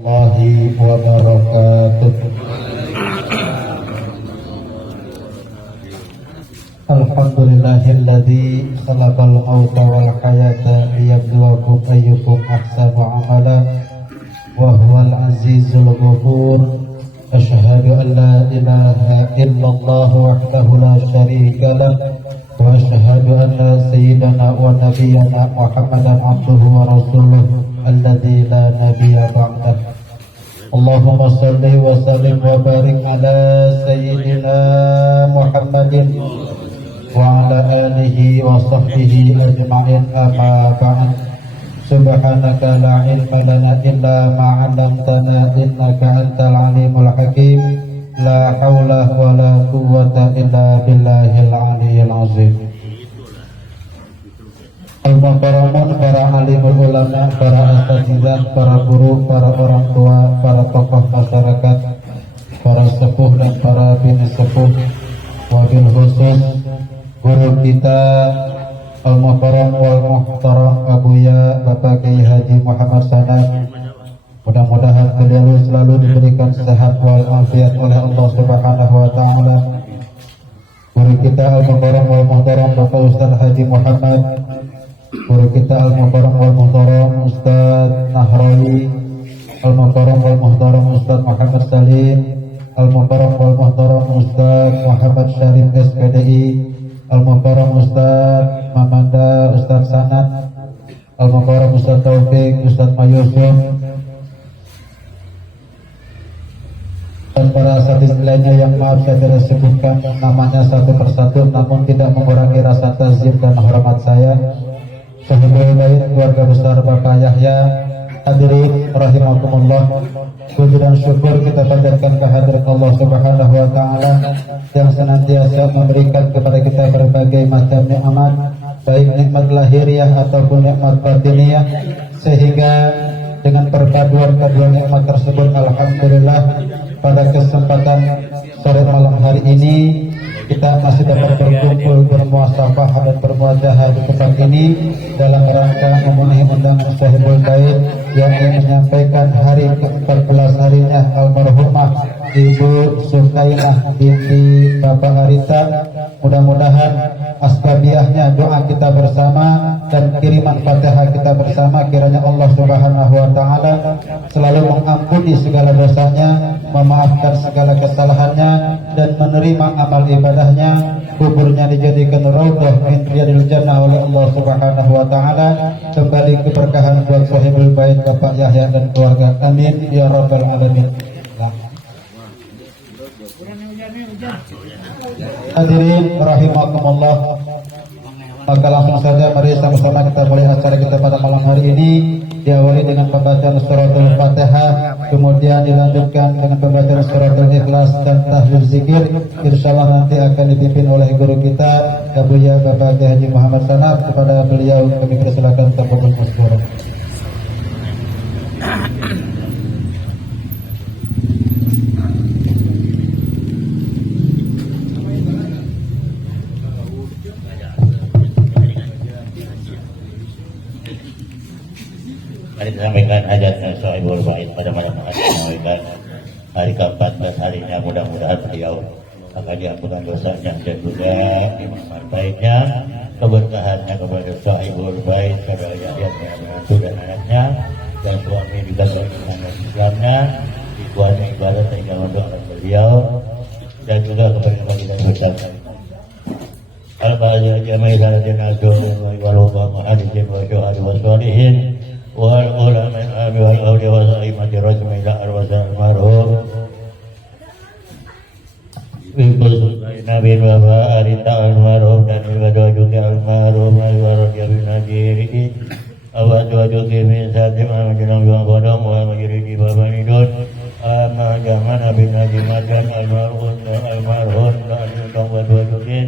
Allahi wa barakatuh. Alhamdulillahilladzi khalaqal mauta wal hayata liyabluwakum ayyukum ahsanu amala wa huwal azizul ghafur. Asyhadu an la ilaha illallah wahdahu la syarika lah wa asyhadu anna sayyidana wa nabiyyana Muhammadan abduhu wa rasuluh alladzi la nabiyya ba'dah. Allahumma salli wa sallim wa barik ala sayyidina Muhammadin wa ala alihi wa sahbihi ajma'in, amma ba'd. Subhanaka la ilma lana illa ma 'allamtana innaka antal alimul hakim. La haula wa la quwwata illa billahil aliyyil azim. Al-Mukarramun, para alimul ulama, para asatizah, para guru, para orang tua, para tokoh masyarakat, para sepuh dan para bini sepuh, wabil khusus guru kita Al-Mukarram wal Muhtaram Abuya Bapak Kiai Haji Muhammad Sanad. Mudah-mudahan beliau selalu diberikan sehat wal afiat oleh Allah Subhanahu wa taala. Guru kita Al-Mukarram wal Muhtaram Bapak Ustaz Haji Muhammad, guru kita Al-Mukarram wal Muhtaram Ustaz Nahrawi, Al-Mukarram wal Muhtaram Ustaz Muhammad Salim, Al-Mukarram wal Muhtaram Ustaz Muhammad Syarif SPDI, Al-Mukarram Ustaz Mamanda Ustaz Sanad, Al-Mukarram Ustaz Taufik Ustaz Mayusuf, dan para asatidz lainnya yang maaf saya tidak sebutkan namanya satu persatu, namun tidak mengurangi rasa tazim dan hormat saya. Sahibul bait, keluarga besar Bapak Yahya, hadirin rahimakumullah. Puji dan syukur kita panjatkan kehadirat Allah Subhanahu wa taala yang senantiasa memberikan kepada kita berbagai macam nikmat, baik nikmat lahiriah ataupun nikmat batiniah, sehingga dengan perpaduan kedua nikmat tersebut, alhamdulillah, pada kesempatan sore malam hari ini kita masih dapat berkumpul, bermuasafah dan bermuajadah di tempat ini dalam rangka memenuhi undangan Sahibul Bait yang menyampaikan hari ke-14 harinya almarhumah Ibu Sukainah binti Bapak Arita. Mudah-mudahan asbabiahnya doa kita bersama dan kiriman Fatihah kita bersama, kiranya Allah Subhanahu wa taala selalu mengampuni segala dosanya, memaafkan segala kesalahannya, dan menerima amal ibadahnya. Kuburnya dijadikan raudhah min riyadil jannah oleh Allah Subhanahu wa taala. Kembali keberkahan buat Sahibul Bait Bapak Yahya dan keluarga, amin ya rabbal alamin. Hadirin rahimakumullah, maka langsung saja mari sama-sama kita mulai acara kita pada malam hari ini. Diawali dengan pembacaan suratul Fatihah, kemudian dilanjutkan dengan pembacaan suratul Ikhlas dan tahlil zikir. Insyaallah nanti akan dipimpin oleh guru kita Abuya Bapak Kiai Haji Muhammad Sanad. Kepada beliau kami persilakan tafadhol maskurah. Mari sampaikan hajatnya Sahibul Bait pada malam hari ini, hari ke-14 harinya. Mudah-mudahan beliau akan diampunkan dosanya dan juga iman baiknya, keberkahannya kepada Sahibul Bait, saudara Yahya dan anaknya, dan suami juga dengan Islamnya, dikuasai ibadah sehingga mendoakan beliau, dan juga kepada kita bersama. Al-Fatiha jama'i salatina wal-hubba muhadithin wa syuhadi wa sholihin wal ulama al-ami wal awliya wa sa'imati rajmi ila arwasa al-marhum bikul nabi wa ba'arita al-marhum dan ibadah juga al-marhum al-waradiya bin najiri awad wa juga min satim al-majilang juang kodam wa majiridi babanidun amma jaman abin najimadam al-marhum dan al-marhum dan al-undang wa juga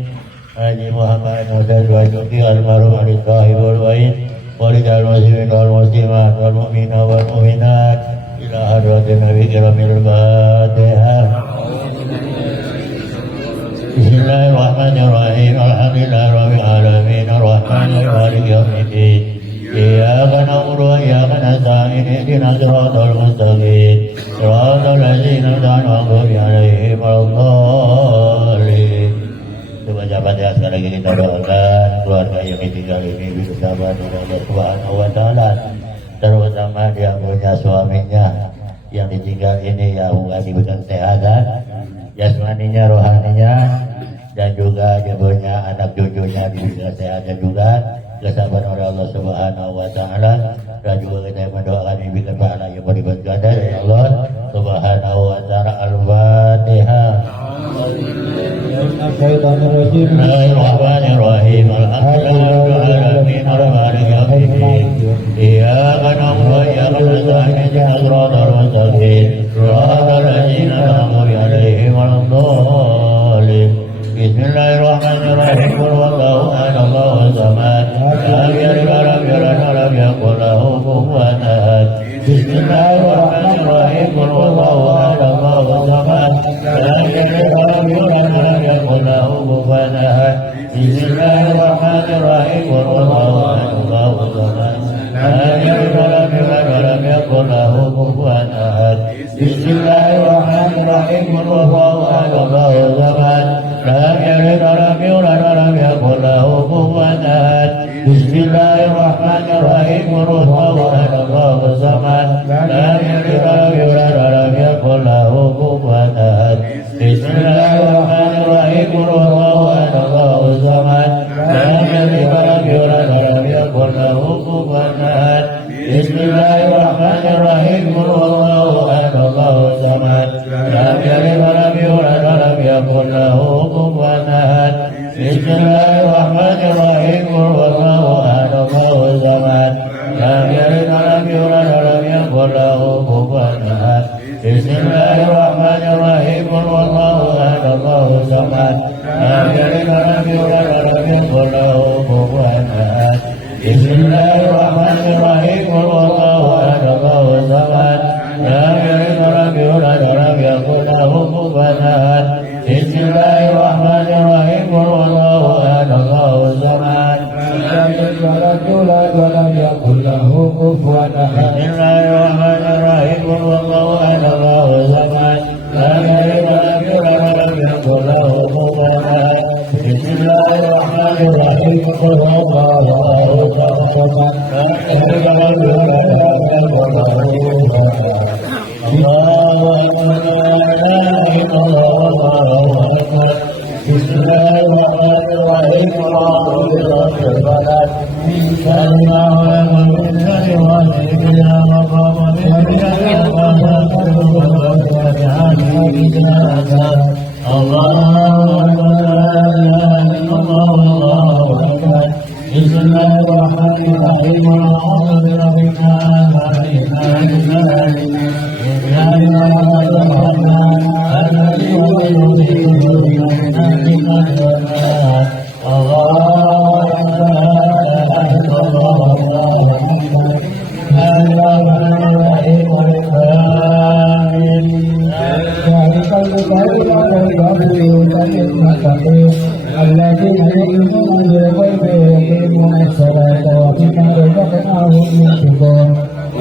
Haji Muhammad Musa Dwajuki al-marhum al-Tahibul Bait walidal muslimin wal muslimat wal mu'mina wal mu'minat ila hadratin Nabi Kiramil Fatihah. Bismillahirrahmanirrahim. Alhamdulillahi rabbil alamin arrahmanir rahim maliki yaumiddin. Iyyaka na'budu wa iyyaka nasta'in ihdinas siratal المستقيم صراط الذين أنعمت عليهم غير الضالين. Coba Fatihah sekali lagi kita doakan keluarga yang ditinggal ini bersama dengan Allah Subhanahu wa taala, terutama dia punya suaminya yang ditinggal ini ya Allah diberikan kesehatan jasmaninya, rohaninya, dan juga dia punya anak cucunya diberikan kesehatan juga, kesabaran oleh Allah Subhanahu wa taala, dan juga kita mendoakan diberikan pahala yang berlipat ganda dari Allah Subhanahu wa taala. Al-Fatihah. Bismillahirrahmanirrahim. Alhamdulillahirabbil alamin arrahmanirrahim. Iyyaka na'budu wa iyyaka nasta'in ihdinas siratal mustaqim siratal ladzina an'amta 'alaihim ghairil dhalin. Bismillahirrahmanirrahim. Qul huwallahu ahad, Allahus samad, lam yalid wa lam yulad wa lam yakul lahu kufuwan ahad. Bismillahirrahmanirrahim. Qul huwallahu ahad, Allahus samad, lam yalid wa lam yulad wa lam yakul lahu kufuwan ahad. Bismillahirrahmanirrahim. Qul huwallahu ahad, Allahus samad, lam yalid wa lam yulad wa lam yakul lahu kufuwan ahad. Bismillahirrahmanirrahim. Qul huwallahu ahad, Allahus samad, lam yalid wa lam yulad wa lam yakul lahu kufuwan ahad. Bismillahirrahmanirrahim. Qul huwallahu ahad, Allahus samad, lam yalid wa lam yulad wa lam yakul lahu kufuwan ahad. Bismillahirrahmanirrahim. Qul huwallahu ahad, Allahus samad, lam yalid wa lam yulad wa lam yakul lahu kufuwan ahad. Bismillahirrahmanirrahim. Qul huwallahu ahad, Allahus samad, lam yalid wa lam yulad wa lam yakul lahu kufuwan ahad. Bismillahirrahmanirrahim. Qul huwallahu ahad, Allahus samad, lam yalid wa lam yulad wa lam yakul lahu kufuwan ahad. Bismillahirrahmanirrahim. Qul huwallahu ahad, Allahus samad, lam yalid wa lam yulad wa lam yakul lahu kufuwan ahad. Bismillahirrahmanirrahim. Qul huwallahu ahad, Allahus samad, lam yalid wa lam yulad wa lam yakul lahu kufuwan ahad. Bismillahirrahmanirrahim. Qul huwallahu ahad, Allahus samad, lam yalid wa lam yulad wa lam yakul lahu kufuwan ahad. Bismillahirrahmanirrahim. Qul huwallahu ahad, Allahus samad, lam yalid wa lam yulad wa lam yakul lahu kufuwan ahad. Bismillahirrahmanirrahim. Qul huwallahu ahad, Allahus samad, lam yalid wa lam yulad wa lam yakul lahu kufuwan ahad. Allahu akbar, la ilaha illallah, Allahu akbar. Bismillahirrahmanirrahim. Alhamdulillahirabbil alamin. Sallallahu alaihi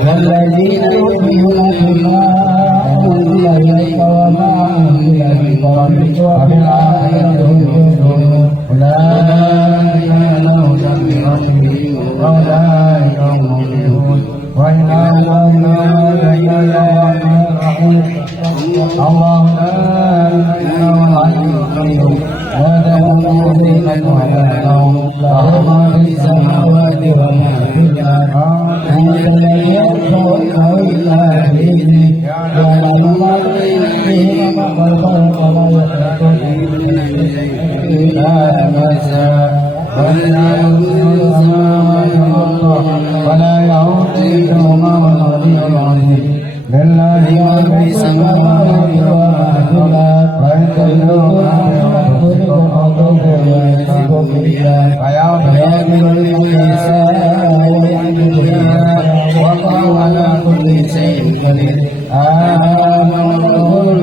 والذين يؤمنون بما أنزل إليك وما أنزل من قبلك وبالآخرة هم يؤمنون أولئك لهم تغفرة وأولئك هم المؤمنون وإنا اللهم الله لا إله إلا هو الحي القيوم وله الملك وله ما في السماوات وما في الأرض أنت الذي يدعو إلا بإذنه يعلم ما بين أيديهم وما خلفهم وما يخلقون إلا مساء ولا يؤذن السماوات والأرض ولا يعوذهما والعلي العظيم لله ما في السماوات وما في الأرض وإن تجدوا ما في أنفسكم أو تخفوه يحسبكم به فيغفر لمن يشاء ويعذب من يشاء والله على كل شيء قدير آمن الرسول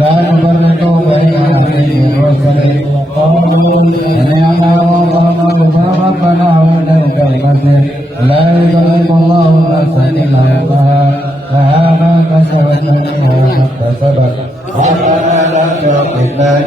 لا نفرق بين أحد من رسله قالوا سمعنا وأطعنا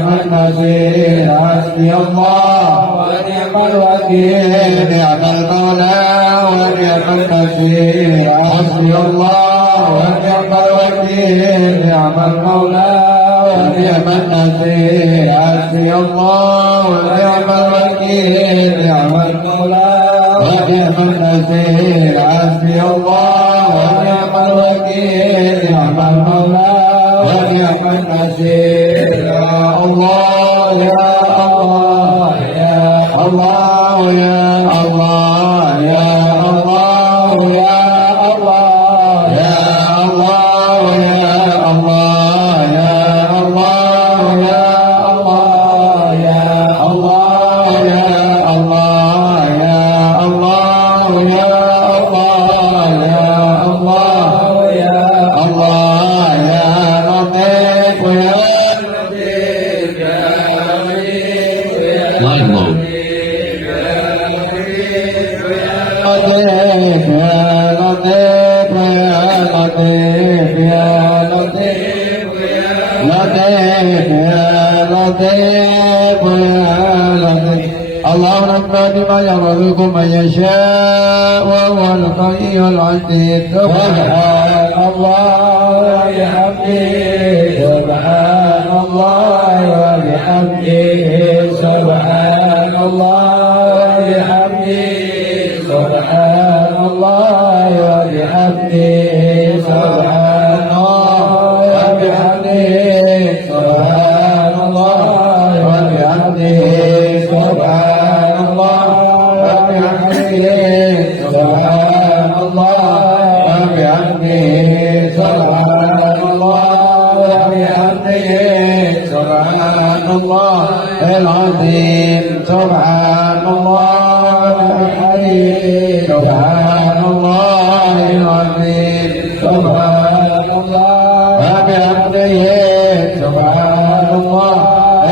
ونعم النصير حسبي الله ونعم الوكيل نعم المولى ونعم النصير حسبي الله ونعم الوكيل نعم المولى ونعم النصير حسبي الله ونعم الوكيل نعم المولى ونعم النصير حسبي الله ونعم الوكيل نعم المولى ونعم النصير يا الله يا الله يا الله يا الله يا الله يا الله يا الله يا الله يا الله يا الله يا الله يا الله يا الله يا الله يا الله يا الله يا لطيف يا لطيف يا لطيف يا Live mode. لطيف يا لطيف يا لطيف يا لطيف لطيف يا لطيف يا لطيف اللهم نفع بما يرزق من يشاء وهو القوي العزيز سبحان الله وبحمده سبحان الله وبحمده سبحان الله وبحمده سبحان الله وبحمده سبحان الله وبحمده سبحان الله وبحمده سبحان الله وبحمده سبحان الله وبحمده سبحان الله وبحمده سبحان الله العظيم سبحان الله وبحمده سبحان الله العظيم سبحان الله وبحمده سبحان الله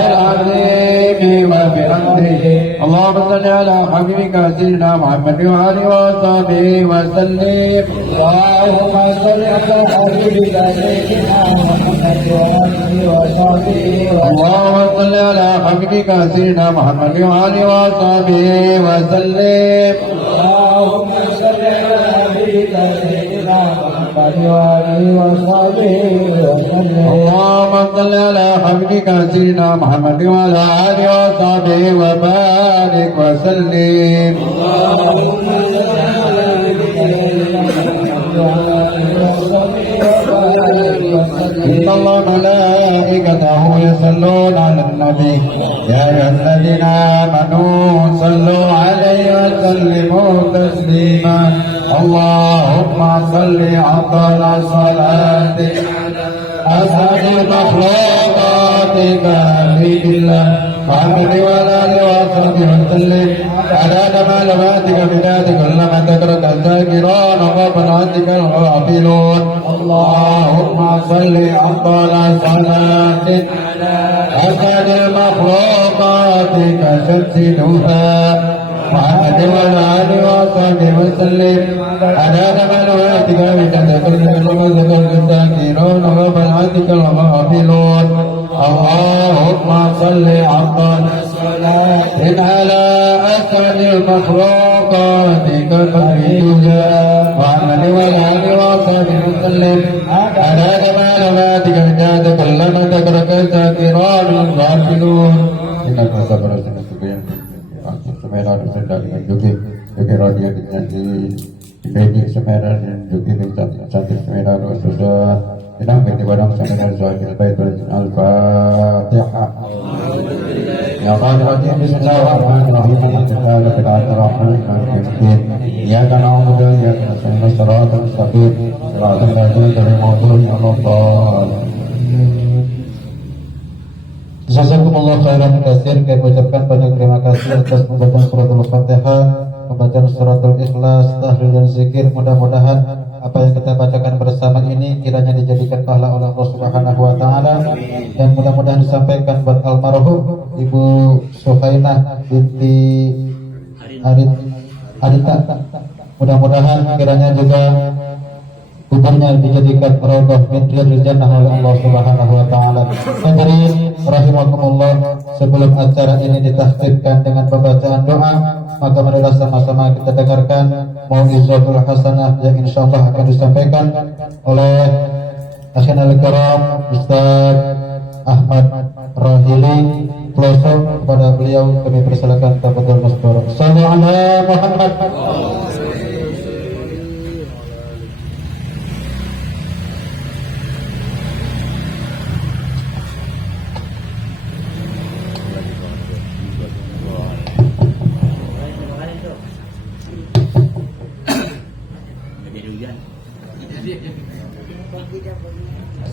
العظيم وبحمده اللهم صل على حبيبك سيدنا محمد وعلى وصحبه وسلم اللهم صل على حبيبك سيدنا محمد وعلى وصحبه اللهم صل على حبيبك سيدنا محمد وعلى وصحبه وسلم اللهم صل على حبيبك سيدنا محمد وعلى وصحبه وسلم اللهم صل على حبيبك سيدنا محمد وعلى آله وصحبه وبارك وسلم اللهم صل على حبيبك سيدنا محمد وعلى وصحبه وسلم إن الله ملائكته يصلون على النبي يا أيها الذين آمنوا صلوا عليه وسلموا تسليما اللهم صل على صلاة أسعد مخلوقاتك في الله محمد وعلى آله وصحبه وسلم على كمالاتك بذاتك كلما ذكرك الذاكرون وقناتك الغافلون اللهم صل على صلاة أسعد مخلوقاتك شمسها محمد وعلى آله وصحبه وسلم على كمالاتك بذاتك كلما ذكرك الذاكرون وقناتك الغافلون اللهم صل على صلاة على أسعد المخلوقات كفيها محمد وعلى آله وصحبه وسلم على جمال ذاتك الجاد كلما ذكرك الذاكرون الغافلون إنك صبر سنتبين Semera sedang dengan Jogi radio dengan di Bedi Semera dan Jogi dengan cantik Semera Rasulullah Inang binti badang sanadar zuhajil baitul al-fatihah Ya Allah bismillahirrahmanirrahim Alhamdulillah rabbil alamin Iyyaka na'budu wa iyyaka nasta'in Shiratal mustaqim Shiratal ladzina an'amta alaihim Jazakumullah khairan katsir. Kami ucapkan banyak terima kasih atas pembacaan suratul Fatihah, pembacaan suratul Ikhlas, tahlil dan zikir. Mudah-mudahan apa yang kita bacakan bersama ini kiranya dijadikan pahala oleh Allah Subhanahu wa taala dan mudah-mudahan disampaikan buat almarhum Ibu Sufainah binti Arita. Mudah-mudahan kiranya juga kuburnya dijadikan raudhah min riyadil jannah oleh Allah Subhanahu wa taala. Hadirin rahimakumullah, sebelum acara ini ditahqiqkan dengan pembacaan doa, maka marilah sama-sama kita dengarkan mau'izatul hasanah yang insyaallah akan disampaikan oleh Asy'al Karam Ustaz Ahmad Rahili Pelosok. Kepada beliau kami persilakan tafadhol maskur. Sallallahu alaihi Muhammad.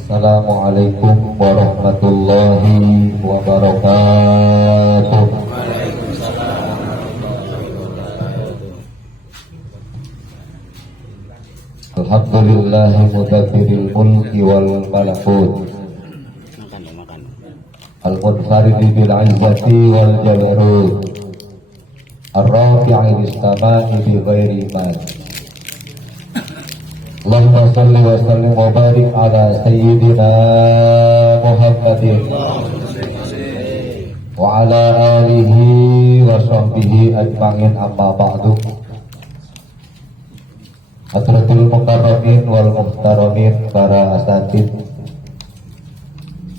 Assalamualaikum warahmatullahi wabarakatuh. Alhamdulillahi mudabbiril mulki wal malakut, al-munfaridi bil izzati wal jabarut, ar-rafi'i bis samai bi ghairi man. Allahumma salli wa sallim wa barik ala sayyidina Muhammadin wa ala alihi wa sahbihi ajma'in, amma ba'du. Hadratul mukarramin wal muhtaramin, para asatid,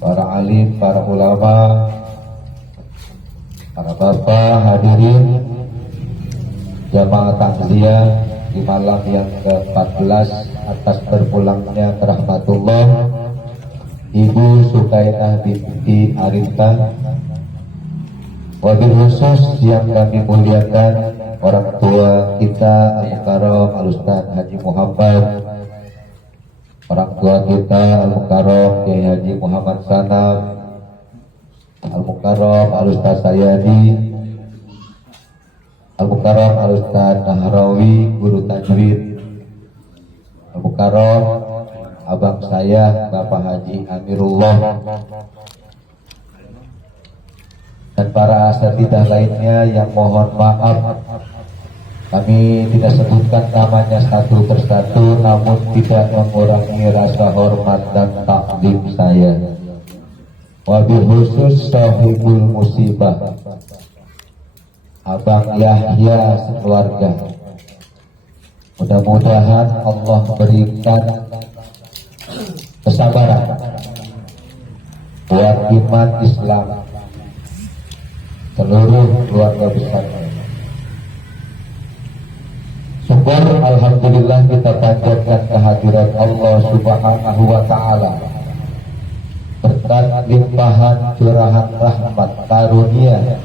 para alim, para ulama, para bapak, hadirin jamaah takziah di malam yang ke-14 atas berpulangnya ke rahmatullah Ibu Sukainah binti Arifah, wabil khusus yang kami muliakan orang tua kita Al-Mukarram Al-Ustaz Haji Muhammad, orang tua kita Al-Mukarram Kiai Haji Muhammad Sanam, Al-Mukarram Al-Ustaz Sayadi, Al-Mukarram Al-Ustaz Nahrawi guru tajwid, Al-Mukarram abang saya Bapak Haji Amirullah, dan para asatidzah lainnya yang mohon maaf kami tidak sebutkan namanya satu persatu, namun tidak mengurangi rasa hormat dan takdim saya. Wabil khusus sahibul musibah Abang Yahya sekeluarga, mudah-mudahan Allah berikan kesabaran buat iman Islam seluruh keluarga besar. Syukur alhamdulillah kita panjatkan kehadiran Allah Subhanahu wa taala, berkat limpahan curahan rahmat karunia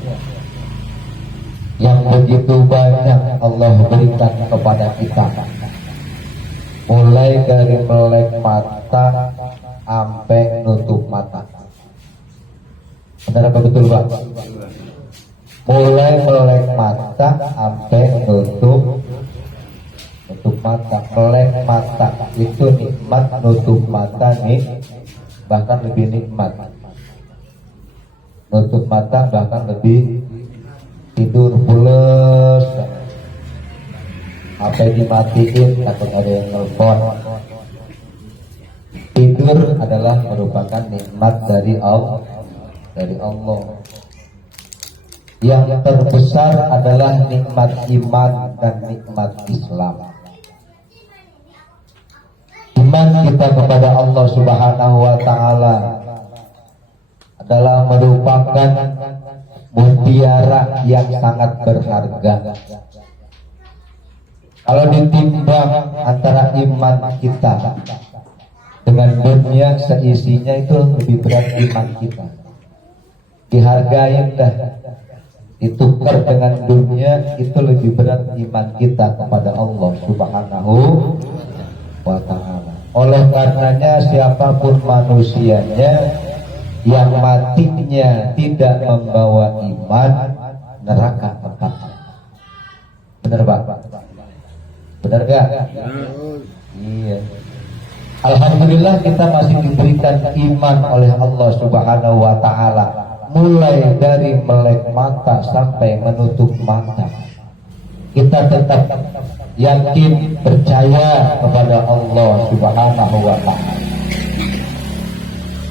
yang begitu banyak Allah berikan kepada kita, mulai dari melek mata sampai nutup mata. Benar apa betul Pak? Mulai melek mata sampai nutup mata. Melek mata itu nikmat, nutup mata nih bahkan lebih nikmat. Nutup mata bahkan lebih tidur pules, apa dimatiin takut ada yang nelfon. Tidur adalah merupakan nikmat dari Allah. Yang terbesar adalah nikmat iman dan nikmat Islam. Iman kita kepada Allah Subhanahu wa taala adalah merupakan mutiara yang sangat berharga. Kalau ditimbang antara iman kita dengan dunia seisinya, itu lebih berat iman kita. Dihargai dah, ditukar dengan dunia, itu lebih berat iman kita kepada Allah Subhanahu wa taala. Oleh karenanya siapapun manusianya yang matinya tidak membawa iman, neraka tempat. Benar Pak? Benar gak? Iya. Alhamdulillah kita masih diberikan iman oleh Allah Subhanahu wa taala, mulai dari melek mata sampai menutup mata. kita tetap yakin percaya kepada Allah Subhanahu wa Ta'ala.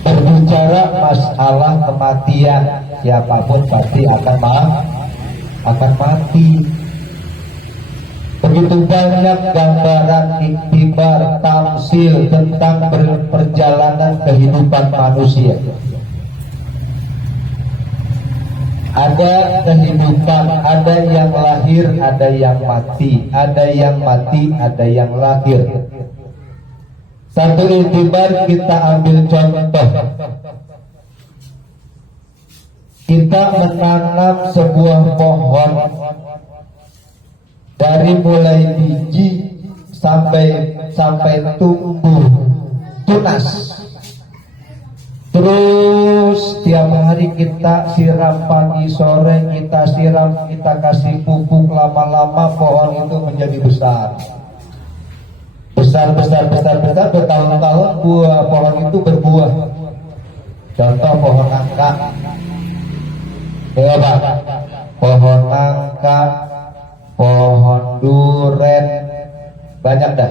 Berbicara masalah kematian, siapapun pasti akan mati. Begitu banyak gambaran iktibar tamsil tentang perjalanan kehidupan manusia. Ada kehidupan, ada yang lahir, ada yang mati, ada yang mati, ada yang lahir. Satu iktibar kita ambil contoh. Kita menanam sebuah pohon dari mulai biji sampai tumbuh tunas. Terus tiap hari kita siram, pagi sore kita siram, kita kasih pupuk, lama-lama pohon itu menjadi besar, bertahun-tahun buah pohon itu berbuah. Contoh pohon nangka, ya Pak, pohon nangka, pohon duren, banyak dah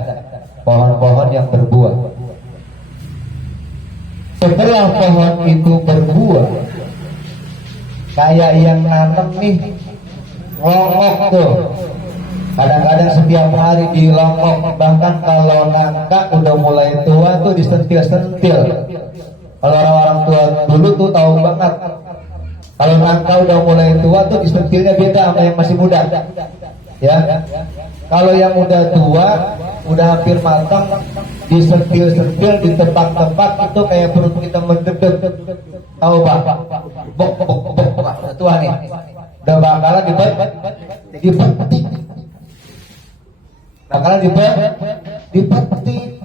pohon-pohon yang berbuah. Setelah pohon itu berbuah, kayak yang nanam nih, longok tuh. Kadang-kadang setiap hari dilongok, bahkan kalau nangka udah mulai tua tuh disentil-sentil. Kalau orang-orang tua dulu tuh tahu banget. Kalau nangka udah mulai tua tuh disentilnya beda sama yang masih muda. Ya, kalau yang udah tua, udah hampir matang, disentil-sentil di tempat-tempat itu kayak perut kita mendedek. Tahu Pak? Bok, tua nih. Udah bakalan dipetik. Bakalan dipetik.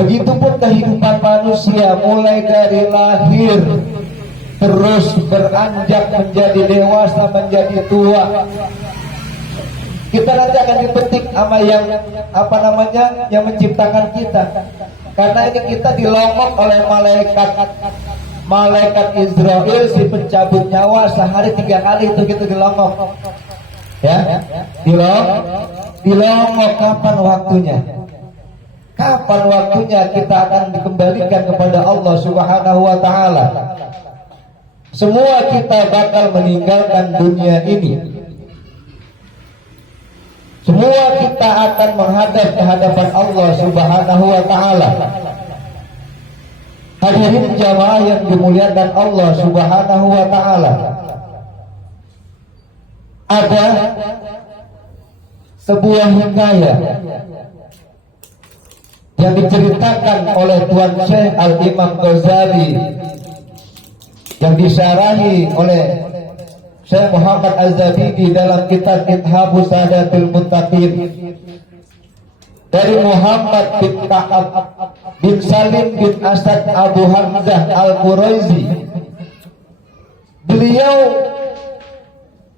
Begitupun kehidupan manusia, mulai dari lahir terus beranjak menjadi dewasa, menjadi tua. Kita nanti akan dipetik sama yang yang menciptakan kita. Karena ini kita dilongok oleh malaikat Israel, si pencabut nyawa. Sehari 3 kali itu kita dilongok. Ya, dilongok. Kapan waktunya? Kapan waktunya kita akan dikembalikan kepada Allah Subhanahu wa Ta'ala? Semua kita bakal meninggalkan dunia ini. Semua kita akan menghadap ke hadapan Allah Subhanahu wa Ta'ala. Hadirin jamaah yang dimuliakan Allah Subhanahu wa Ta'ala, ada sebuah hikayat yang diceritakan oleh Tuan Syekh Al-Imam Ghazali, yang disyarahi oleh Syekh Muhammad Az-Zabidi dalam kitab Ithabus Sadatil Muttaqin, dari Muhammad bin Ka'ab bin Salim bin Asad Abu Hamzah Al-Quraizi. Beliau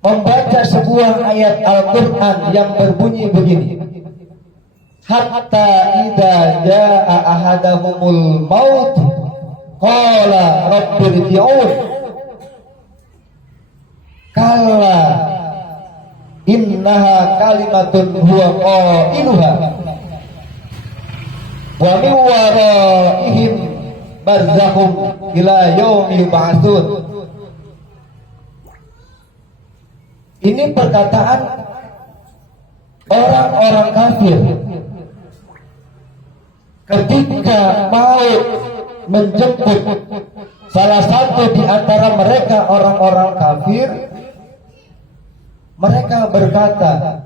membaca sebuah ayat Al-Quran yang berbunyi begini: hatta idza jaa ahadahumul maut qala rabbirji'un kalla innaha kalimatun huwa qailuha wa min waraihim barzakhum ila yaumi ba'tsun. Ini perkataan orang-orang kafir ketika mau menjemput salah satu di antara mereka, orang-orang kafir. Mereka berkata,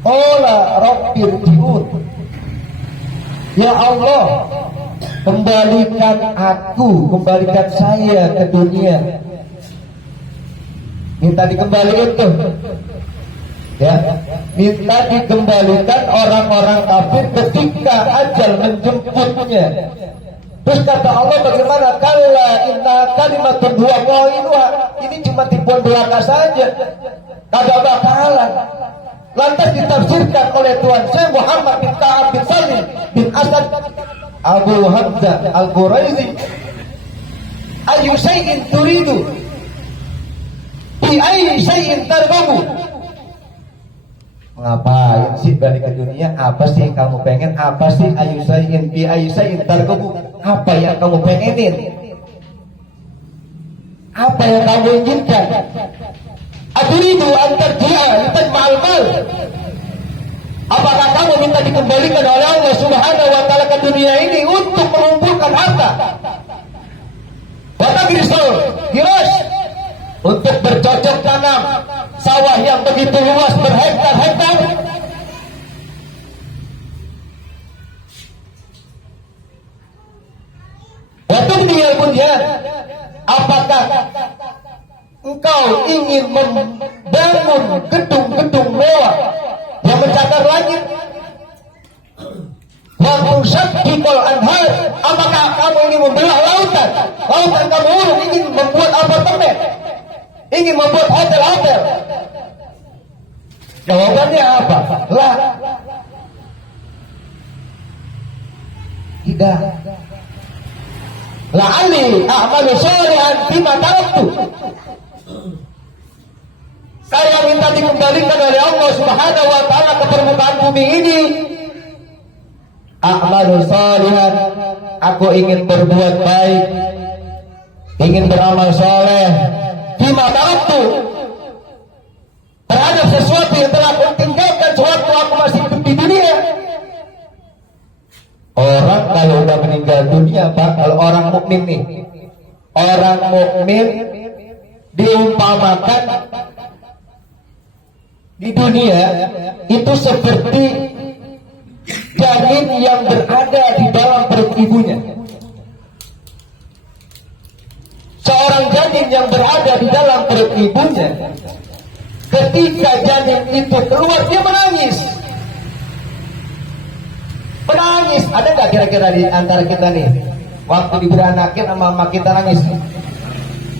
qala rabbirji'un, ya Allah, kembalikan aku, kembalikan saya ke dunia. Minta dikembalikan tuh, ya, minta dikembalikan orang-orang kafir ketika ajal menjemputnya. Terus kata Allah, bagaimana? Kalla inna kalimatun huwa qailuha. Ini cuma tipuan belaka saja, kagak bakalan. Lantas ditafsirkan oleh Tuan Syekh Muhammad bin Ka'ab bin Salim bin Asad Abu Hamzah Al-Quraizi. Ayu syai'in turidu? Bi ayyi syai'in targhabu? Ngapain sih balik ke dunia? Apa sih yang kamu pengen? Apa sih ayu syai'in bi ayyi syai'in targhabu? Apa yang kamu pengenin? Apa yang kamu inginkan? Aturidu an tarji'a litajma'al mal? Apakah kamu minta dikembalikan oleh Allah Subhanahu wa taala ke dunia ini untuk mengumpulkan harta? Watagrisul giras, untuk bercocok tanam sawah yang begitu luas berhektar-hektar? Watubniyal bunyan, apakah engkau ingin membangun gedung-gedung mewah yang mencatar langit? Waktu syabikul anhar, apakah kamu ingin membelah lautan? Lautan kamu uruk, ingin membuat apartemen, ingin membuat hotel-hotel? Jawabannya apa? Lah, tidak. La'ali a'malu sholihan bima taraktu. Saya minta dikembalikan oleh Allah Subhanahu wa taala ke permukaan bumi ini. A'malu sholihan, aku ingin berbuat baik, ingin beramal soleh. Bima taraktu, terhadap sesuatu yang telah aku tinggalkan sewaktu aku masih hidup di dunia. Orang kalau udah meninggal dunia, Pak, kalau orang mukmin nih, orang mukmin diumpamakan di dunia itu seperti janin yang berada di dalam perut ibunya. Seorang janin yang berada di dalam perut ibunya, ketika janin itu keluar, dia menangis. Menangis. Ada nggak kira-kira di antara kita nih, waktu diberanakin sama mama kita nangis?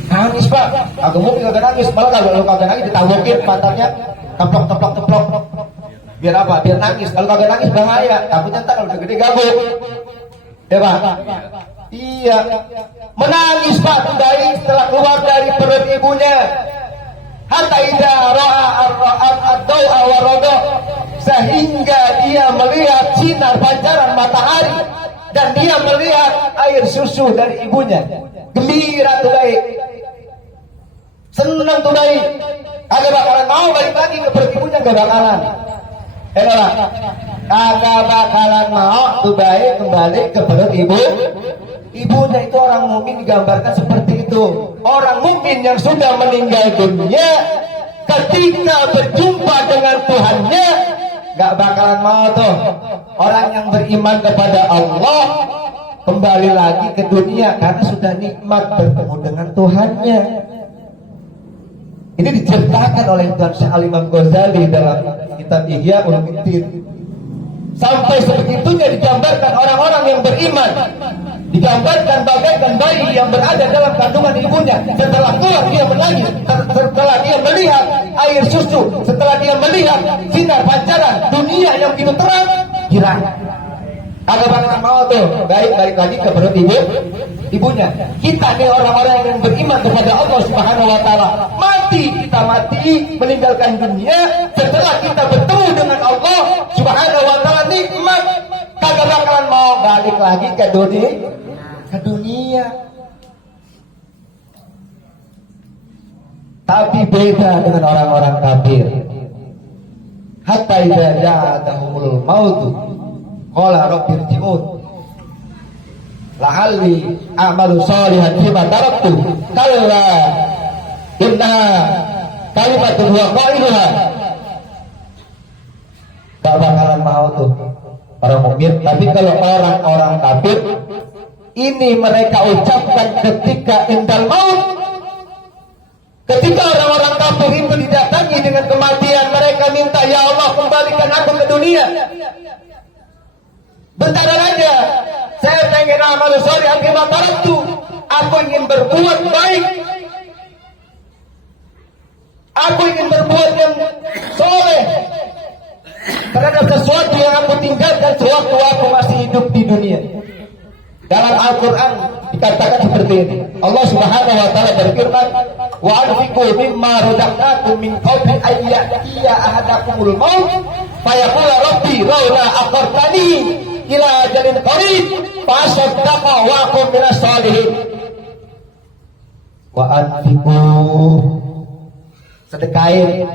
Nangis, Pak. Aku mau kagak nangis, malah kalau kagak nangis ditawokin pantatnya, teplok. Biar apa? Biar nangis. Kalau kagak nangis bahaya. Takutnya ntar kalau udah gede gabung. Ya, Pak? Iya. Menangis, Pak, bayi setelah keluar dari perut ibunya. Hatta idza ra'a ad-da'a wa rada, sehingga dia melihat sinar pancaran matahari dan dia melihat air susu dari ibunya. Gembira tuh bayi, senang tuh bayi, agak bakalan mau balik lagi ke perut ibunya, gak bakalan. Kagak bakalan mau tuh bayi kembali ke perut ibunya. Itu orang mukmin digambarkan seperti itu. Orang mukmin yang sudah meninggal dunia, ketika berjumpa dengan Tuhannya, gak bakalan mau tuh orang yang beriman kepada Allah kembali lagi ke dunia, karena sudah nikmat bertemu dengan Tuhannya. Ini diceritakan oleh Tuan Syekh Al-Imam Ghazali dalam kitab Ihya Ulumuddin. Sampai sebegitunya digambarkan orang-orang yang beriman, digambarkan bagaikan bayi yang berada dalam kandungan ibunya. Setelah keluar dia menangis, setelah dia melihat air susu, setelah dia melihat sinar pancaran dunia yang begitu terang, girang. Agak bakalan mau tuh balik lagi ke perut ibunya. Kita nih orang-orang yang beriman kepada Allah Subhanahu wa taala, kita mati meninggalkan dunia, setelah kita bertemu dengan Allah Subhanahu wa taala nikmat, kagak bakalan mau balik lagi ke dunia. Tapi beda dengan orang-orang kafir. Hatta idza ja'ahumul mautu qala rabbi irji'un la'alli a'malu shalihan fima taraktu kalla inna kalimatun huwa qailuha. Gak bakalan mau tuh orang mukmin. Tapi kalau orang-orang kafir, ini mereka ucapkan ketika indal maut. Ketika orang-orang kafir itu didatangi dengan kematian, mereka minta, ya Allah, kembalikan aku ke dunia. Bentar aja, saya pengen amal soleh bima taraktu. Aku ingin berbuat baik, aku ingin berbuat yang soleh terhadap sesuatu yang aku tinggalkan sewaktu aku masih hidup di dunia. Dalam Al-Quran dikatakan seperti ini. Allah Subhanahu wa taala berfirman, "Wa anfiqu mimma razaqnakum min qabli an ya'tiya ahadakumul maut fayaqula rabbi laula akhartani ila ajalin qarib fa asaddaqa wa akun minas shalihin." Wa anfiqu, sedekahin.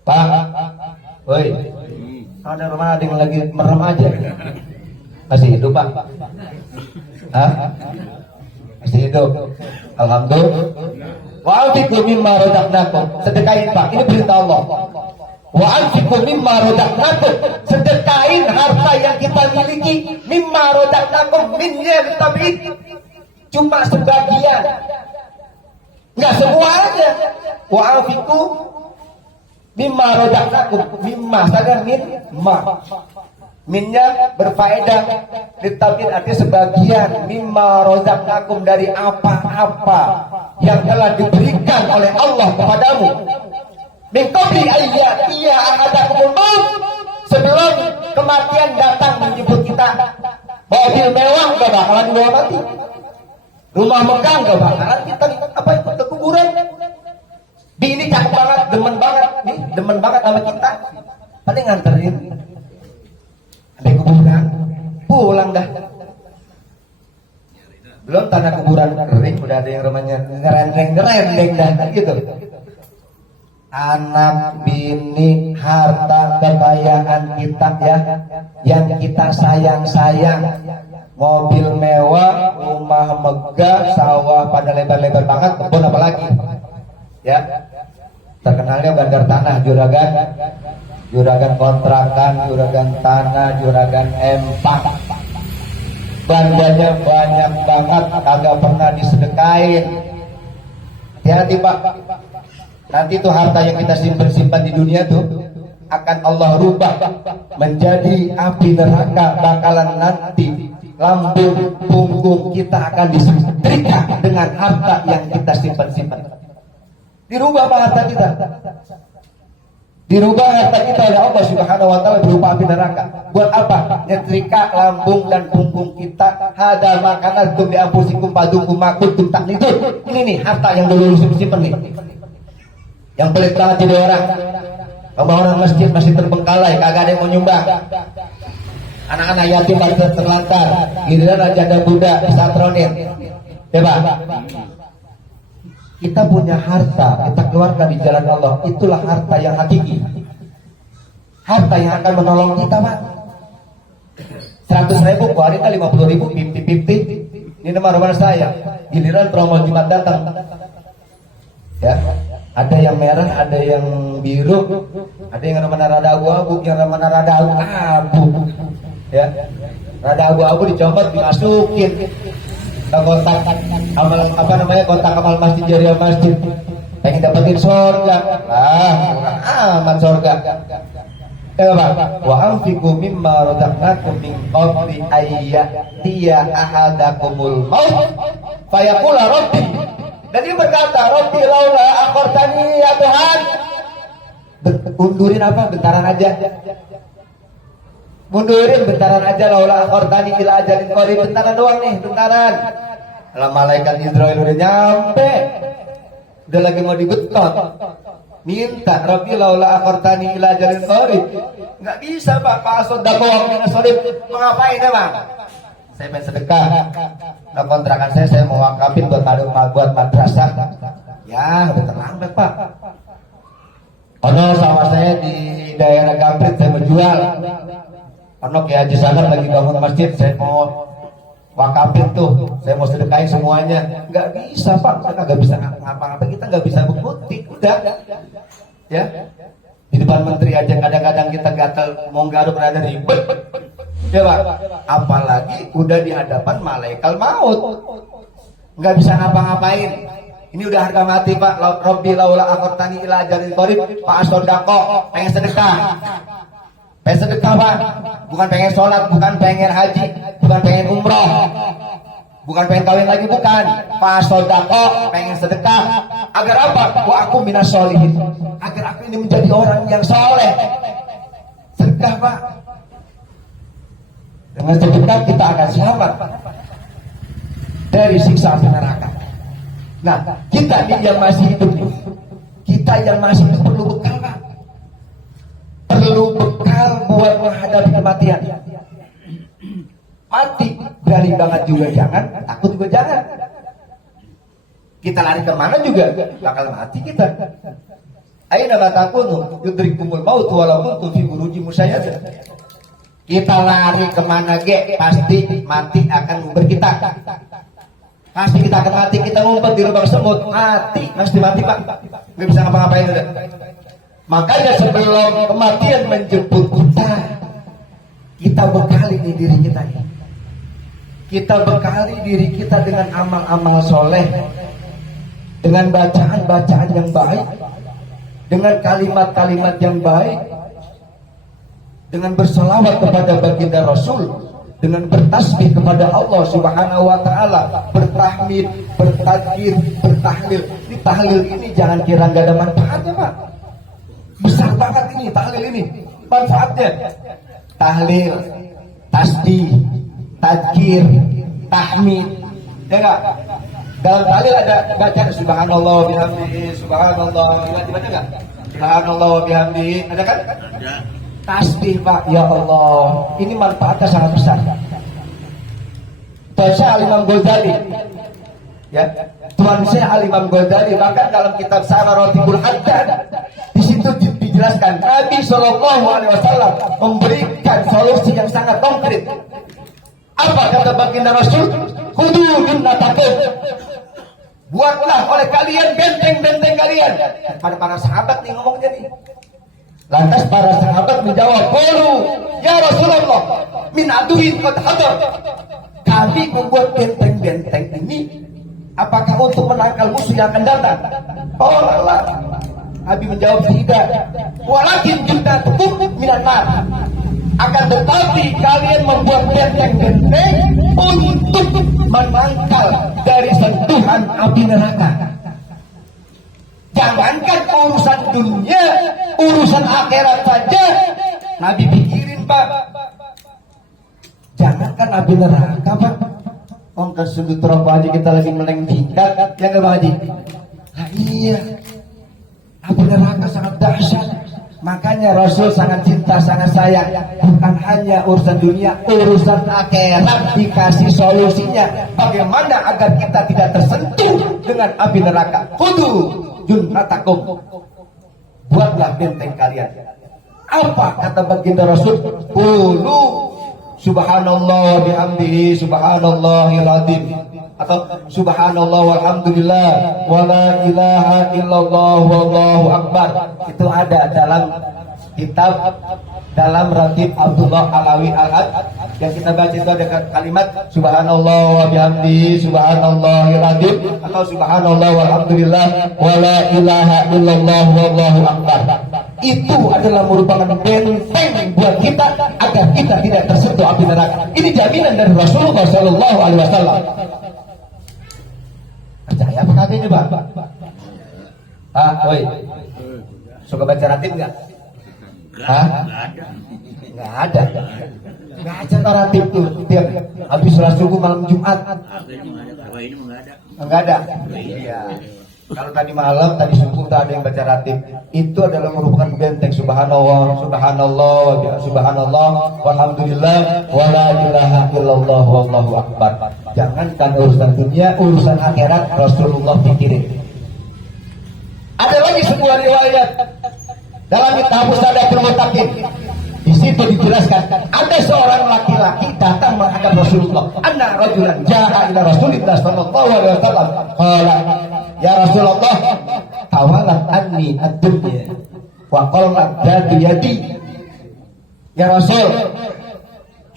Pak, woi, ada rumah ada yang lagi merem aja. Masih hidup Pak? Hah? Masih hidup? Alhamdulillah. Wa anfiqu mimma razaqnakum, sedekahin Pak, ini perintah Allah. Wa anfiqu mimma razaqnakum, sedekahin harta yang kita miliki. Mimma razaqnakum min tabi'id, cuma sebagian, enggak semuanya. Wa anfiqu mimma razaqnakum, mimma sadar min ma, minnya berfaedah, ditabir artinya sebagian, mimma razaqnakum dari apa-apa yang telah diberikan oleh Allah kepadamu. Min qabli ayyatiya ahadakumul maut, sebelum kematian datang menjemput kita. Mobil mewah gak bakalan dibawa mati, rumah megah gak bakalan kita apa itu ke kuburan. Ini cakep banget, demen banget sama kita, paling nganterin ada kuburan, pulang dah. Belum tanah kuburan kering, udah ada yang rumahnya ngerendeng dah gitu. Anak, bini, harta, kekayaan kita ya, yang kita sayang-sayang, mobil mewah, rumah megah, sawah pada lebar-lebar banget, kebun apalagi, ya. Terkenalnya bandar tanah, juragan kontrakan, juragan tanah, juragan empang. Bandanya banyak banget, kagak pernah disedekain. Hati-hati Pak, nanti tuh harta yang kita simpan di dunia tuh akan Allah rubah menjadi api neraka. Bakalan nanti lambung punggung kita akan disetrika dengan harta yang kita simpan. Dirubah harta kita, dirubah harta kita oleh Allah Subhanahu wa taala berupa api neraka. Buat apa? Nyetrika lambung dan punggung kita. Hada makanan tum diampusikum padukum makuntum taknitun. Ini nih harta yang dulu simpen nih, yang pelit banget jadi orang. Pembangunan masjid masih terbengkalai, kagak ada yang mau nyumbang. Anak-anak yatim masih terlantar, giliran janda budak disatronin. Ya Pak, kita punya harta, kita keluarkan di jalan Allah, itulah harta yang hakiki, harta yang akan menolong kita Pak. 100.000 ku hari 50.000 50-50. Ini nama saya, giliran promo Jumat datang, ya, ada yang merah, ada yang biru, ada yang namanya rada abu-abu, yang namanya rada abu, ya, rada abu-abu dicopot dimasukin kotak amal, apa namanya, kotak amal masjid, jariah masjid. Pengen dapetin surga, aman surga. Ya Pak, wa anfiqu mimma razaqnakum min qabli ayyatiya ahadakumul maut fayaqula rabbi. Dan dia berkata, rabbi laula akhartani ya Tuhan. Undurin apa? Bentaran aja. Mundurin bentaran aja, laula akhartani ila ajalin qarib, bentaran doang nih, bentaran. Lah malaikat Israel udah nyampe, udah lagi mau dibetot, minta Rabbi laula akhartani ila ajalin qarib. Nggak bisa Pak, pasod dakwah min salib. Mau ngapain Bang? Saya pengen sedekah. Nah kontrakan saya mau wakafin buat madrasah. Ya udah terlambat Pak. Ono sama saya di daerah Gambrit saya mau jual. Ono Kiai Haji Sagar lagi bangun masjid, saya mau wakafin tuh, saya mau sedekahin semuanya. Nggak bisa Pak, kita nggak bisa ngapa-ngapa, kita nggak bisa bukti, udah. Ya, di depan menteri aja kadang-kadang kita gatal, mau garuk ada ribet. Ya Pak, apalagi udah di hadapan malaikat maut, nggak bisa ngapa-ngapain. Ini udah harga mati Pak. Rabbi laula akhartani ila ajalin qarib fa asodako, pengen sedekah. Pengen sedekah Pak, bukan pengen sholat, bukan pengen haji, bukan pengen umroh, bukan pengen kawin lagi, bukan. Fa asodako, pengen sedekah. Agar apa? Wa aku minas sholihin, agar aku ini menjadi orang yang soleh. Sedekah Pak. Dengan sedekah kita akan selamat. dari siksa api neraka. Nah, kita nih yang masih hidup nih, kita yang masih hidup perlu bekal, Pak. Perlu bekal buat menghadapi kematian. Mati berani banget juga jangan, takut juga jangan. Kita lari kemana juga bakal mati kita. Aina ma takunu yudrikumul maut walau kuntum fi burujin musyayyada. Kita lari kemana ge pasti mati akan ngumpet kita. Pasti kita akan mati, kita ngumpet di lubang semut, mati, pasti mati Pak. Nggak bisa ngapa-ngapain udah. Makanya sebelum kematian menjemput kita bekali nih diri kita nih. Kita bekali diri kita dengan amal-amal soleh, dengan bacaan-bacaan yang baik, dengan kalimat-kalimat yang baik, dengan berselawat kepada baginda Rasul, dengan bertasbih kepada Allah Subhanahu wa taala, bertahmid, bertakbir, bertahlil. Ini tahlil ini jangan kira nggak ada manfaatnya, Pak. Besar banget ini tahlil ini manfaatnya. Tahlil, tasbih, tadzkir, tahmid. Ya enggak? Dalam tahlil ada baca subhanallah wa bihamdihi, subhanallah, dibaca enggak? Subhanallah wa bihamdihi, ada kan? Ada. Tasbih Pak, ya Allah, ini manfaatnya sangat besar. Baca Al-Imam Ghazali, ya, Tuan Syekh Al-Imam Ghazali bahkan dalam kitab Samaratibul Haddad di situ dijelaskan Nabi Shallallahu Alaihi Wasallam memberikan solusi yang sangat konkret. Apa kata baginda Rasul? Kudu minnatakum. Buatlah oleh kalian benteng-benteng kalian. Pada para sahabat nih ngomongnya nih. Lantas para sahabat menjawab, "Qalu ya Rasulullah, min aduin qad hadar." Kami membuat benteng-benteng ini apakah untuk menangkal musuh yang akan datang? Oh Allah. Nabi menjawab, tidak. Walakin kita tutup minan nar. Akan tetapi kalian membuat benteng-benteng untuk menangkal dari sentuhan api neraka. Jangankan urusan dunia, urusan akhirat saja Nabi pikirin Pak. Jangankan api neraka Pak, ongkar sudut rokok aja kita lagi meleng tingkat, ya nggak Pak Haji? Nah, iya, api neraka sangat dahsyat. Makanya Rasul sangat cinta, sangat sayang. Bukan hanya urusan dunia, urusan akhirat dikasih solusinya. Bagaimana agar kita tidak tersentuh dengan api neraka? Kudu junratakum. Buatlah benteng kalian. Apa kata baginda Rasul? Qulu subhanallah wa bihamdihi subhanallahil azim. Atau subhanallah walhamdulillah wala ilaha illallah wallahu akbar. Itu ada dalam kitab, dalam Ratib Abdullah Alawi Al-Ad yang kita baca itu ada kalimat subhanallah wa bihamdihi subhanallahil azim atau subhanallah walhamdulillah wala ilaha illallah wallahu akbar. Itu adalah merupakan benteng buat kita agar kita tidak tersentuh api neraka. Ini jaminan dari Rasulullah Shallallahu Alaihi Wasallam. Percaya apa kagak ini Pak? Woi, suka baca ratib nggak? Nggak ada. Nggak ada ratib tuh tiap habis sholat subuh malam Jumat. Nggak ada. Iya. Kalau tadi malam, tadi subuh tak ada yang baca ratib. Itu adalah merupakan benteng subhanallah, subhanallah, subhanallah, walhamdulillah, wala ilaha illallah, wallahu akbar. Jangankan urusan dunia, urusan akhirat Rasulullah pikirin. Ada lagi sebuah riwayat dalam kitab Musnadatul Muttaqin. Di situ dijelaskan ada seorang laki-laki datang menghadap Rasulullah. Anna rajulan jaa ila Rasulillah sallallahu alaihi wasallam. Qala ya Rasulullah, tawalat anni ad-dunya wa qallat datu yadi. Ya Rasul,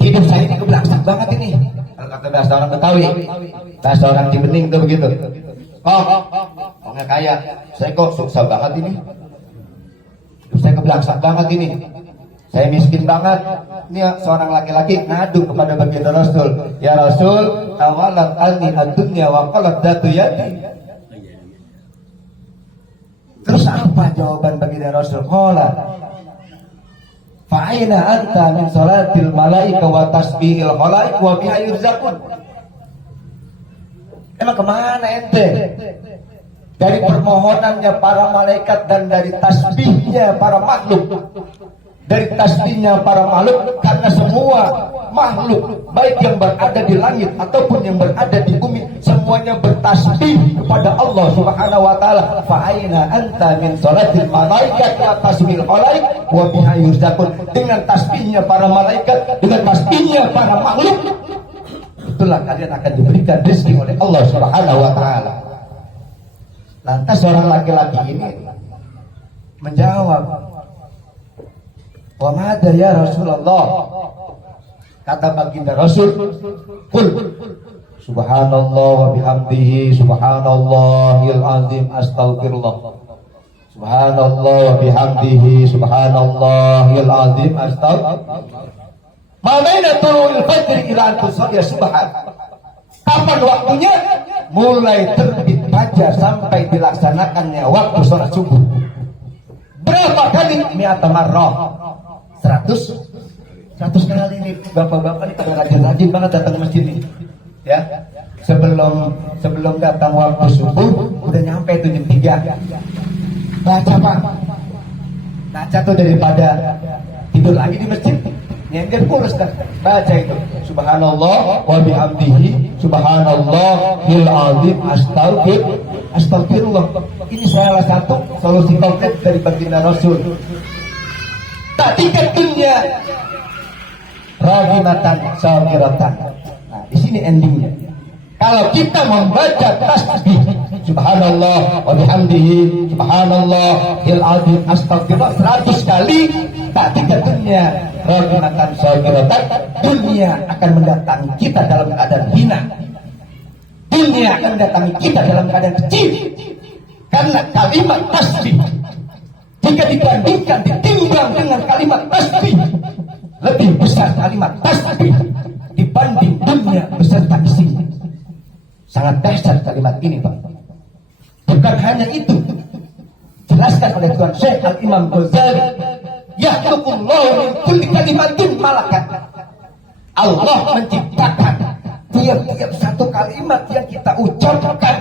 hidup saya ini kebelakang banget ini. Kalau kata bahasa orang Betawi, bahasa orang Cibening tuh begitu. Orangnya kaya, saya kok susah banget ini. Hidup saya kebelakang banget ini. Saya miskin banget. Ini seorang laki-laki ngadu kepada baginda Rasul. Ya Rasul, tawalat anni ad-dunya wa qallat datu yadi. Terus apa jawaban baginda Rasul? Qala fa'ina anta min salatil malaika wa tasbihil khalaik wa biha yurzaqun. Emang kemana ente? Dari permohonannya para malaikat dan dari tasbihnya para makhluk. Dari tasbihnya para makhluk, karena semua makhluk baik yang berada di langit ataupun yang berada di bumi semuanya bertasbih kepada Allah Subhanahu wa taala. Fa aina anta min salatil malaikat wa tasbihil khalaik wa biha yurzaqun. Dengan tasbihnya para malaikat, dengan tasbihnya para makhluk, itulah kalian akan diberikan rezeki oleh Allah Subhanahu wa taala. Lantas seorang laki-laki ini menjawab, "Wa madza ya Rasulullah?" Kata baginda Rasul, "Qul subhanallah wa bihamdihi subhanallahil azim astaghfirullah. Subhanallah wa bihamdihi subhanallahil azim astaghfirullah. Ma baina tulul fajr ila an tusalli subhan." Kapan waktunya? Mulai terbit fajar sampai dilaksanakannya waktu sholat subuh. Berapa kali? Mi'ata marrah. 100 kali ini. Bapak-bapak ini kadang-kadang rajin banget datang ke masjid ini. Ya. Sebelum datang waktu subuh udah nyampe tuh jam 3. Baca Pak. Baca tuh daripada tidur lagi di masjid. Nyender kurus dah. Baca itu. Subhanallah wa bihamdihi subhanallahil azim astagfirullah. Ini salah satu solusi konkret dari baginda Rasul. Ta'tikat dunya ragimatan sabiratan. Nah, di sini endingnya. Kalau kita membaca tasbih subhanallah wa bihamdihi subhanallahil azim astagfirullah 100 kali, ta'tikat dunya ragimatan sabiratan, dunia akan mendatangi kita dalam keadaan hina. Dunia akan mendatangi kita dalam keadaan kecil. Karena kalimat tasbih jika dibandingkan, ditimbang dengan kalimat tasbih, lebih besar kalimat tasbih dibanding dunia beserta isinya. Sangat dahsyat kalimat ini, Pak. Bukan hanya itu, jelaskan oleh Tuan Syekh Al-Imam Ghazali, yakhluqullahu min kulli kalimatin malakat. Allah menciptakan tiap-tiap satu kalimat yang kita ucapkan,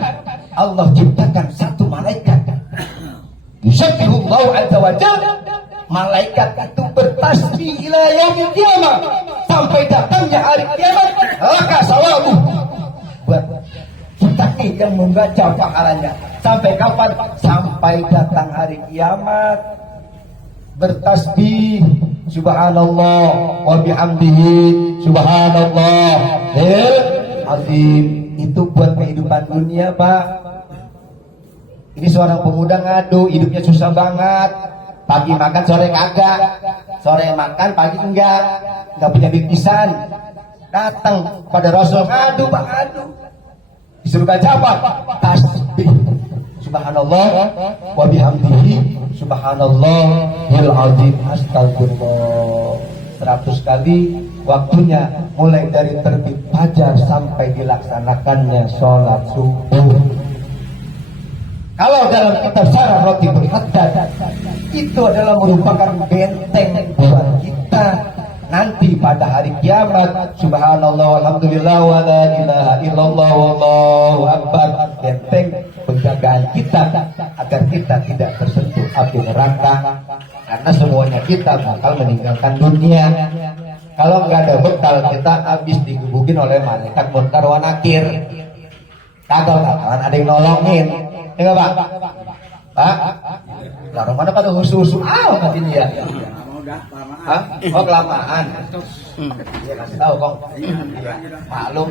Allah ciptakan satu malaikat. Yusabbihullahu azza wa jalla. Malaikat itu bertasbih ila yaumil qiyamah, sampai datangnya hari kiamat. Laka sawabu. Buat kita yang membaca pahalanya. Sampai kapan? Sampai datang hari kiamat. Bertasbih subhanallah wa bihamdihi subhanallah azim. Itu buat kehidupan dunia, Pak. Ini seorang pemuda ngadu, hidupnya susah banget. Pagi makan, sore kagak. Sore makan, pagi enggak punya duit pisan. Datang pada Rasul, ngadu Pak, ngadu. Disuruh baca apa? Tasbih subhanallah wa bihamdihi subhanallahil azim astagfirullah 100 kali. Waktunya mulai dari terbit fajar sampai dilaksanakannya sholat subuh. Kalau dalam kitab Syarah Ratibul Haddad, itu adalah merupakan benteng buat kita nanti pada hari kiamat. Subhanallah walhamdulillah wa la ilaha illallah wallahu akbar. Benteng penjagaan kita agar kita tidak tersentuh api neraka, karena semuanya kita bakal meninggalkan dunia. Kalau nggak ada bekal, kita habis digebukin oleh malaikat munkar wa nakir. Kagak bakalan ada yang nolongin. Ya nggak, Pak? Pak? Larang mana pada husu-husu amat ini ya? Hah? Oh, kelamaan. Iya, kasih tahu kong. Iya, maklum.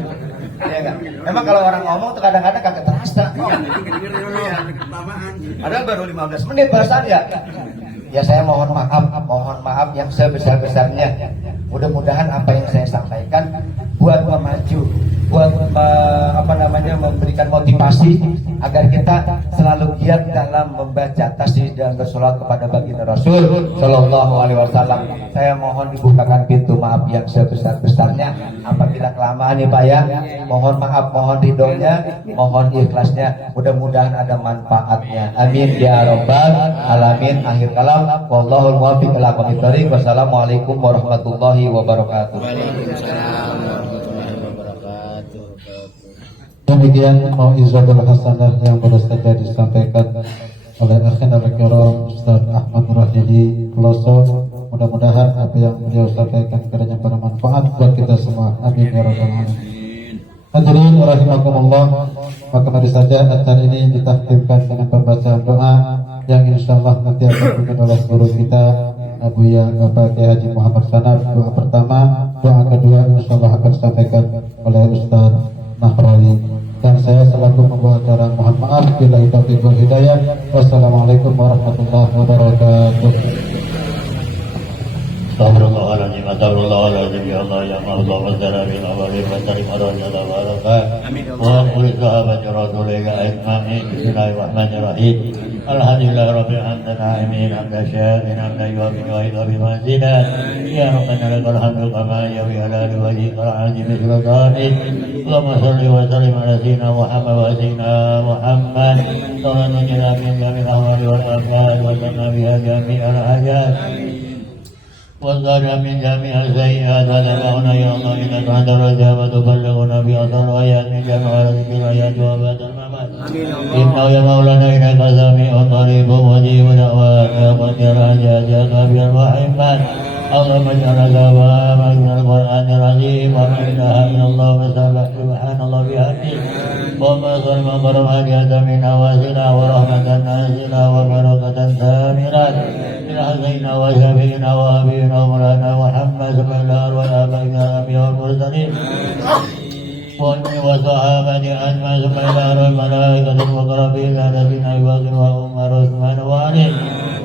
Iya enggak? Memang kalau orang ngomong tuh kadang-kadang kagak terasa. Padahal baru 15 menit bahasan ya. Ya, saya mohon maaf yang sebesar-besarnya. Mudah-mudahan apa yang saya sampaikan buat memacu, buat memberikan motivasi agar kita selalu giat dalam membaca tasbih dan bersolawat kepada baginda Rasul Shallallahu Alaihi Wasallam. Saya mohon dibukakan pintu maaf yang sebesar-besarnya. Apabila kelamaan nih Pak ya, mohon maaf, mohon ridhonya, mohon ikhlasnya. Mudah-mudahan ada manfaatnya. Amin ya robbal alamin. Akhir kalam. Wallahul muwaffiq ila aqwamit thoriq. Wassalamualaikum warahmatullahi wabarakatuh. Waalaikumsalam warahmatullahi wabarakatuh. Demikian mau'izatul hasanah yang baru saja disampaikan oleh akhina al-kiram Ustaz Ahmad Rahidi Peloso. Mudah-mudahan apa yang beliau sampaikan kiranya bermanfaat buat kita semua. Amin ya rabbal alamin. Hadirin rahimakumullah, maka mari saja acara ini ditakhtimkan dengan pembacaan doa yang insyaallah nanti akan dipimpin oleh guru kita Abuya Bapak Kiai Haji Muhammad Sanad. Doa pertama, doa kedua insyaallah akan disampaikan oleh Ustaz Nahrawi. Dan saya selaku pembawa acara mohon maaf bila taufiq wal hidayah. Wassalamualaikum warahmatullahi wabarakatuh. Astagfirullahaladzim, astagfirullahaladzim, ya Allah, ya Allah, wa salamin awalin wa salim ala jalla wa alaƙah wa kulit sahabat rasulika ajma'in. Bismillahirrahmanirrahim. Alhamdulillah rabbil hamdan na'imin hamdan syakirin hamdan yuwafiq wa yudafi mazidah. Ya Rabbana lakal hamdu kama yawi ala wajhikal azim sultanik. Allahumma salli wa sallim ala sayyidina Muhammad wa sayyidina Muhammad. Sallallahu alaihi min jami'il ahwali wal afwal wa sallam biha jami'al hajat وزارنا من جميع السيئات وتبعنا يا الله إنك أنت الرجاء وتبلغنا بأصل الآيات من جميع ذكر الآيات وبعد الممات. إنه يا مولانا إنك سميع قريب مجيب دعوات يا قدير الحاجات يا كافي الرحمات. اللهم اجعل ثوابا من القرآن العظيم وما إله إلا الله وسبح سبحان الله بحمده. اللهم صل وسلم على من نوازلنا ورحمة نازلة وبركة ثامرة إلى سيدنا وشفينا وحبيبنا ومولانا محمد صلى الله عليه وسلم الأنبياء والمرسلين وصحابة أجمعين ثم إلى الملائكة المقربين الذين يواصلون عمر عثمان وعلي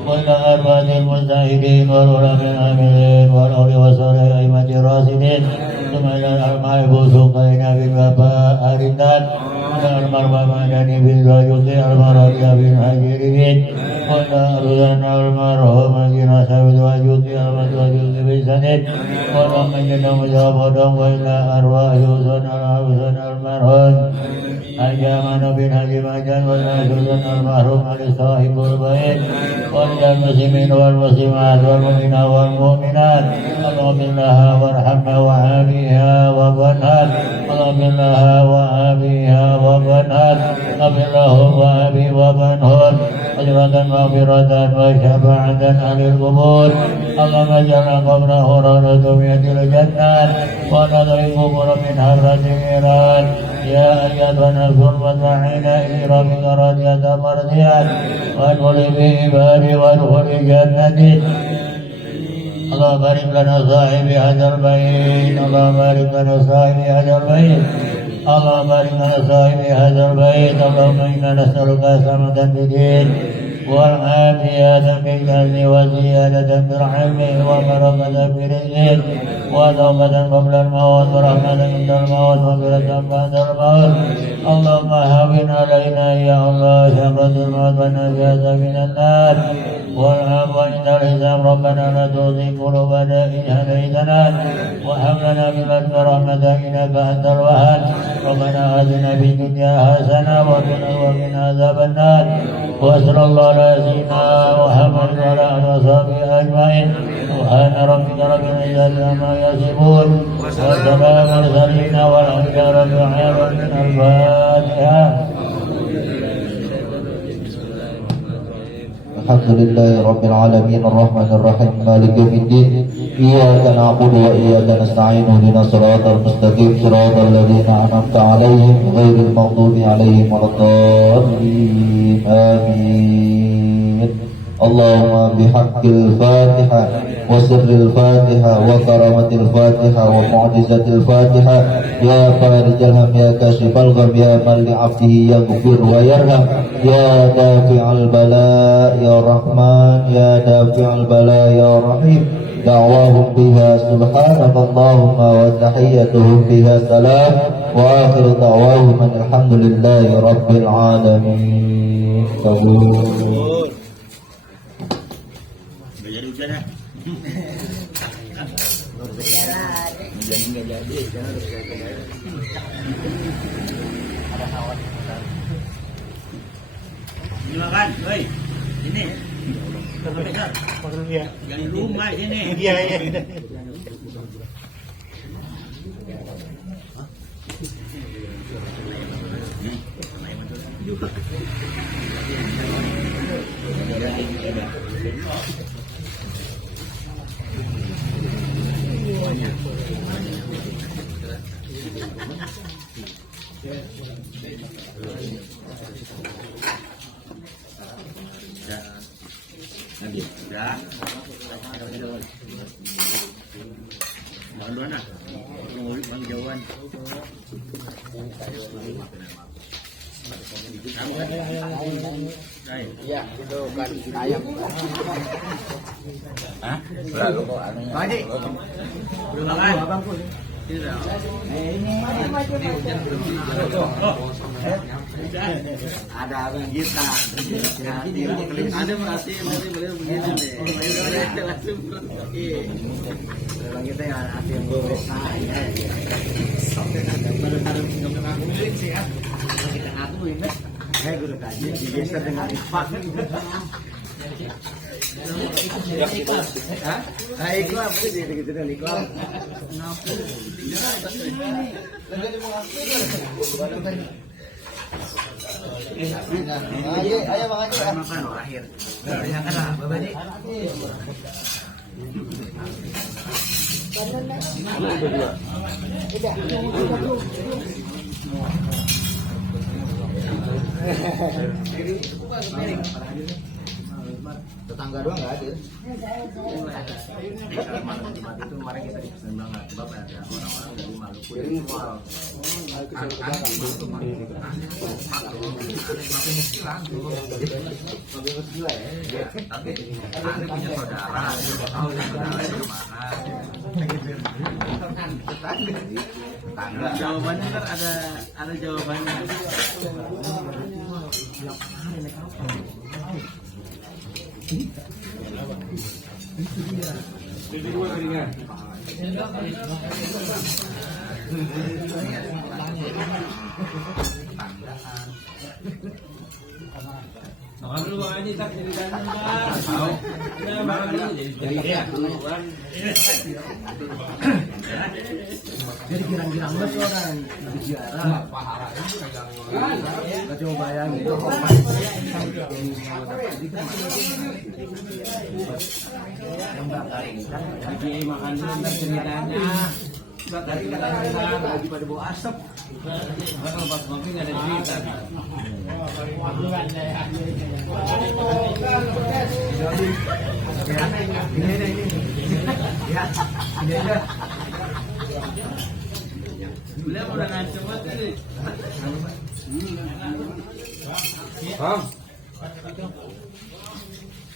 وإلى أربعة المجتهدين والعلماء العاملين والأولياء والصالحين أئمة الراشدين ثم إلى الأربعة الفسوقين بالوفاء الرداد وإلى الأربعة المدني بالوجود المرضى بالهاجرين وإلى أرزانا المرحوم الذين سبت وجود المدوجود بالسند ولم يجدهم جابهم وإلى أرواح حسن المرحوم أجامن بن هجم أجان والحسن المحروم لصاحب البيت ولدى المسلمين والمسلمات والمؤمنين والمؤمنات اللهم لها وارحمها وعافيها وابنها اللهم لها وعافيها وابنها اغفر لهم وابي وابنهم أجرة مغفرة وشفاعة أهل القبور اللهم اجعل قبره روضة من الجنات ونضع القبور من حرة النيران يا أيها النفس المطمئنة إلى ربك راضية مرضية وادخل بعبادي وادخل جنتي اللهم بارك لنا صاحب هذا البيت اللهم بارك لنا صاحب هذا البيت اللهم بارك لنا صاحب هذا البيت اللهم إنا نسألك سلامة الدين والعافية في الجنة وزيادة في العلم وبركة في الرزق وتوبة قبل الموت ورحمة عند الموت ومغفرة بعد الموت اللهم هون علينا يا الله شهرة الموت والنجاة من النار والعفو عند الحساب ربنا لا تزغ قلوبنا إذ هديتنا وهب لنا من لدنك رحمة إنك أنت الوهاب ربنا آتنا في الدنيا حسنة وقنا عذاب النار وصلى الله على سيدنا محمد وعلى آله وصحبه أجمعين سبحان ربك رب العزة عما يصفون وسلام على المرسلين والحمد لله رب العالمين. الفاتحة. الحمد لله رب العالمين الرحمن الرحيم مالك يوم الدين إياك نعبد وإياك نستعين اهدنا الصراط المستقيم صراط الذين أنعمت عليهم غير المغضوب عليهم ولا الضالين آمين. اللهم بحق الفاتحة وسر الفاتحة وكرامة الفاتحة ومعجزة الفاتحة يا فارج الهم يا كاشف الغم يا من لعبده يغفر ويرحم يا دافع البلاء يا رحمن يا دافع البلاء يا رحيم دعواهم بها سبحانك اللهم وتحيتهم بها سلام وآخر دعواهم أن الحمد لله رب العالمين. Ini makan, woi, sini. Jangan rumah sini. Iya. Nanti. Ya. Jangan duluan ah. Bang jauhan. Iya, itu kan ayam. Hah? Lalu kok anunya. Haji. Belum makan. Abangku. Tidak. Ada abang kita. Ada masih beliau begini deh. Langsung abang kita ya hati yang saya. Sampai ada baru sih ya. Kita ngaku ini. Saya guru kaji digeser dengan ikhlas. Hah? Nah, ikhlas sih gitu dengan ikhlas. Ayo makan akhir. Ya kan lah, Bapak Ji. Tetangga doang nggak ada. Malam Jumat itu kemarin kita dipesan banget. Bapak ada orang-orang dari Maluku yang jual. Tapi ada punya saudara, tahu saudara di mana. Jawabannya kan ada jawabannya. Jadi girang-girang banget orang bicara. Nggak coba bayangin. Yang bakar ikan, lagi makan dulu ntar ceritanya. Bakar ikan lagi pada bau asap. Kalau pas ngopi nggak ada cerita. Ini. Ya, ini aja. Beliau udah ngancem banget. Bang.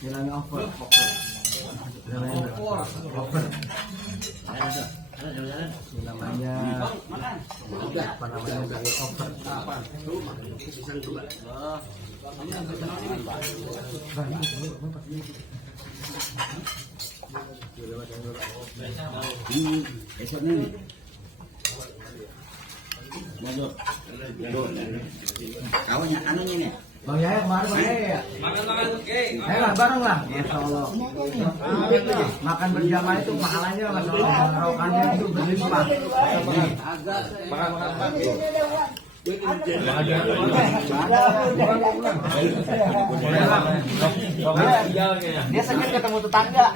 Bilangnya over. Namanya apa namanya dari over. Esok nih. Kawannya anunya nih. Bang Yaya kemarin Bang Yaya. Makan oke. Ayo lah bareng lah. Masya Allah. Makan berjamaah itu pahalanya Masya Allah. Rokannya itu berlimpah. Makan. Dia sakit ketemu tetangga.